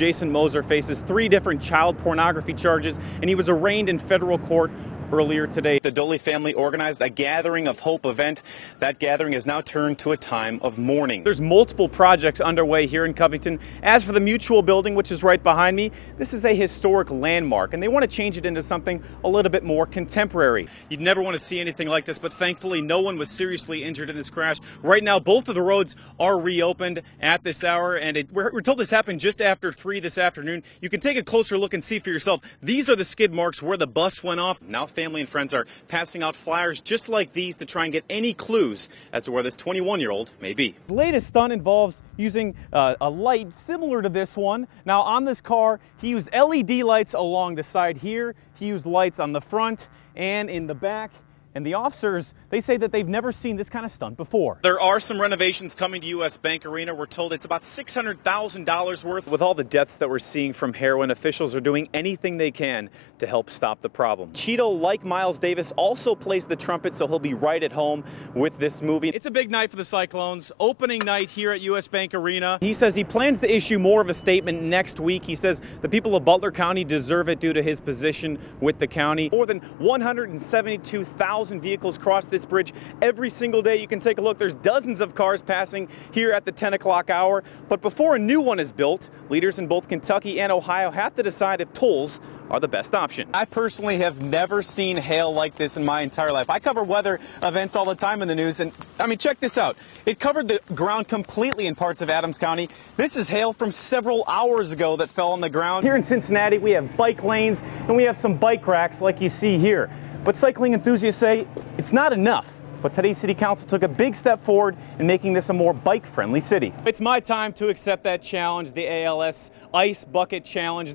Jason Moser faces 3 different child pornography charges, and he was arraigned in federal court earlier today. The Doley family organized a Gathering of Hope event. That gathering has now turned to a time of mourning. There's multiple projects underway here in Covington. As for the Mutual building, which is right behind me, this is a historic landmark, and they want to change it into something a little bit more contemporary. You'd never want to see anything like this, but thankfully no one was seriously injured in this crash. Right now, both of the roads are reopened at this hour, and we're told this happened just after 3 this afternoon. You can take a closer look and see for yourself. These are the skid marks where the bus went off. Now family and friends are passing out flyers just like these to try and get any clues as to where this 21-year-old may be. The latest stunt involves using a light similar to this one. Now on this car, he used LED lights along the side here. He used lights on the front and in the back. And the officers, they say that they've never seen this kind of stunt before. There are some renovations coming to US Bank Arena. We're told it's about $600,000 worth. With all the deaths that we're seeing from heroin, officials are doing anything they can to help stop the problem. Cheeto, like Miles Davis, also plays the trumpet, so he'll be right at home with this movie. It's a big night for the Cyclones. Opening night here at US Bank Arena. He says he plans to issue more of a statement next week. He says the people of Butler County deserve it due to his position with the county. More than 172,000 vehicles cross this bridge every single day. You can take a look. There's dozens of cars passing here at the 10 o'clock hour. But before a new one is built, leaders in both Kentucky and Ohio have to decide if tolls are the best option. I personally have never seen hail like this in my entire life. I cover weather events all the time in the news, and I mean, check this out. It covered the ground completely in parts of Adams County. This is hail from several hours ago that fell on the ground. Here in Cincinnati, we have bike lanes and we have some bike racks like you see here. But cycling enthusiasts say it's not enough. But today's City Council took a big step forward in making this a more bike-friendly city. It's my time to accept that challenge, the ALS Ice Bucket Challenge.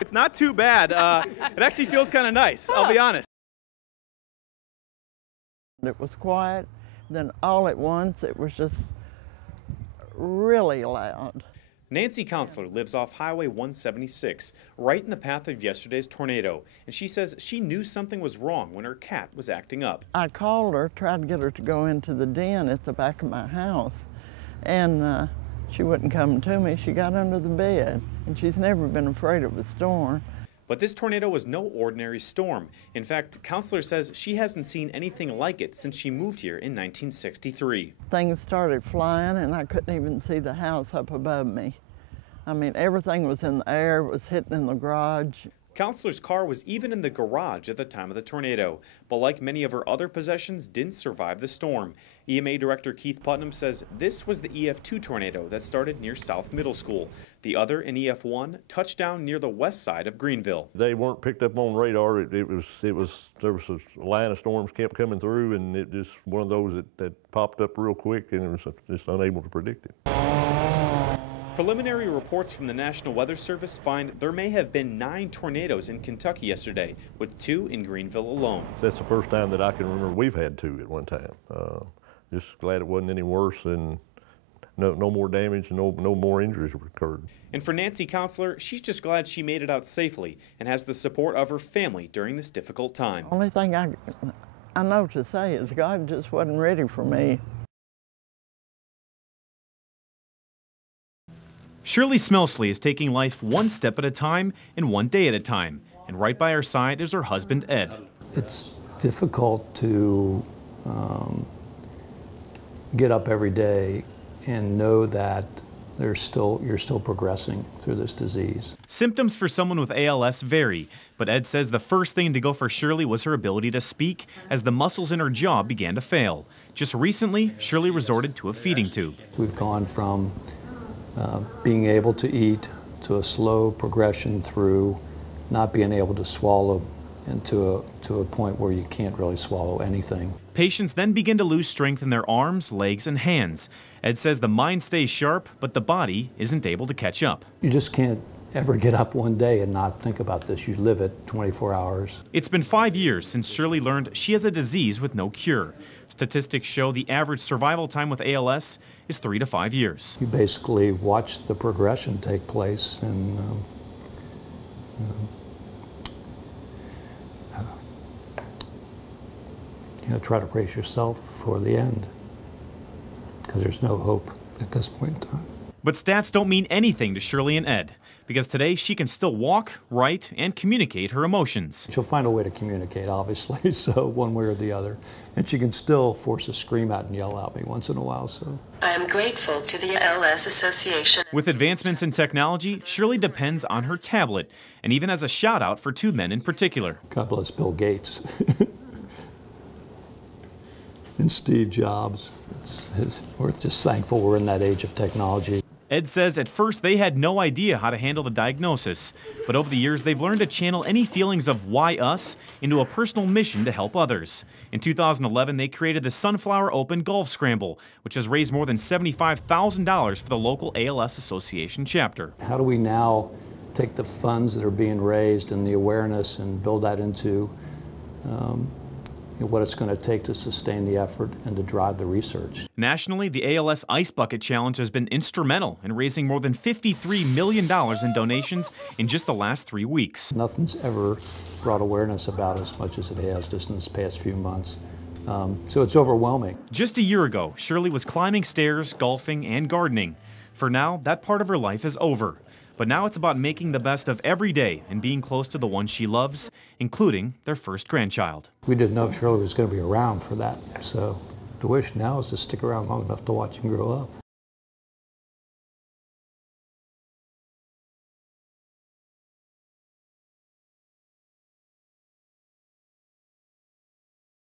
It's not too bad. It actually feels kind of nice, I'll be honest. It was quiet, then all at once it was just really loud. Nancy Counselor lives off Highway 176, right in the path of yesterday's tornado, and she says she knew something was wrong when her cat was acting up. I called her, tried to get her to go into the den at the back of my house, and she wouldn't come to me. She got under the bed, and she's never been afraid of a storm. But this tornado was no ordinary storm. In fact, Counselor says she hasn't seen anything like it since she moved here in 1963. Things started flying, and I couldn't even see the house up above me. I mean, everything was in the air, it was hitting in the garage. Counselor's car was even in the garage at the time of the tornado, but like many of her other possessions, didn't survive the storm. EMA Director Keith Putnam says this was the EF2 tornado that started near South Middle School. The other, an EF1, touched down near the west side of Greenville. They weren't picked up on radar. There was a line of storms kept coming through, and it just one of those that popped up real quick, and it was just unable to predict it. Preliminary reports from the National Weather Service find there may have been 9 tornadoes in Kentucky yesterday, with 2 in Greenville alone. That's the first time that I can remember we've had 2 at one time. Just glad it wasn't any worse, and no more damage, no more injuries occurred. And for Nancy Counselor, she's just glad she made it out safely and has the support of her family during this difficult time. Only thing I know to say is God just wasn't ready for me. Shirley Smelsley is taking life one step at a time and one day at a time. And right by her side is her husband, Ed. It's difficult to get up every day and know that you're still progressing through this disease. Symptoms for someone with ALS vary, but Ed says the first thing to go for Shirley was her ability to speak as the muscles in her jaw began to fail. Just recently, Shirley resorted to a feeding tube. We've gone from being able to eat to a slow progression through not being able to swallow and to a point where you can't really swallow anything. Patients then begin to lose strength in their arms, legs, and hands. Ed says the mind stays sharp, but the body isn't able to catch up. You just can't ever get up one day and not think about this. You live it 24 hours. It's been 5 years since Shirley learned she has a disease with no cure. Statistics show the average survival time with ALS is 3 to 5 years. You basically watch the progression take place, and try to brace yourself for the end, because there's no hope at this point in time. But stats don't mean anything to Shirley and Ed, because today she can still walk, write, and communicate her emotions. She'll find a way to communicate, obviously, so one way or the other. And she can still force a scream out and yell at me once in a while, so. I am grateful to the ALS Association. With advancements in technology, Shirley depends on her tablet, and even has a shout out for two men in particular. God bless Bill Gates and Steve Jobs. We're just thankful we're in that age of technology. Ed says at first they had no idea how to handle the diagnosis, but over the years they've learned to channel any feelings of why us into a personal mission to help others. In 2011, they created the Sunflower Open Golf Scramble, which has raised more than $75,000 for the local ALS Association chapter. How do we now take the funds that are being raised and the awareness and build that into what it's going to take to sustain the effort and to drive the research? Nationally, the ALS Ice Bucket Challenge has been instrumental in raising more than $53 million in donations in just the last 3 weeks. Nothing's ever brought awareness about as much as it has just in this past few months. So it's overwhelming. Just a year ago, Shirley was climbing stairs, golfing, and gardening. For now, that part of her life is over. But now it's about making the best of every day and being close to the ones she loves, including their first grandchild. We didn't know if Shirley was going to be around for that, so the wish now is to stick around long enough to watch him grow up.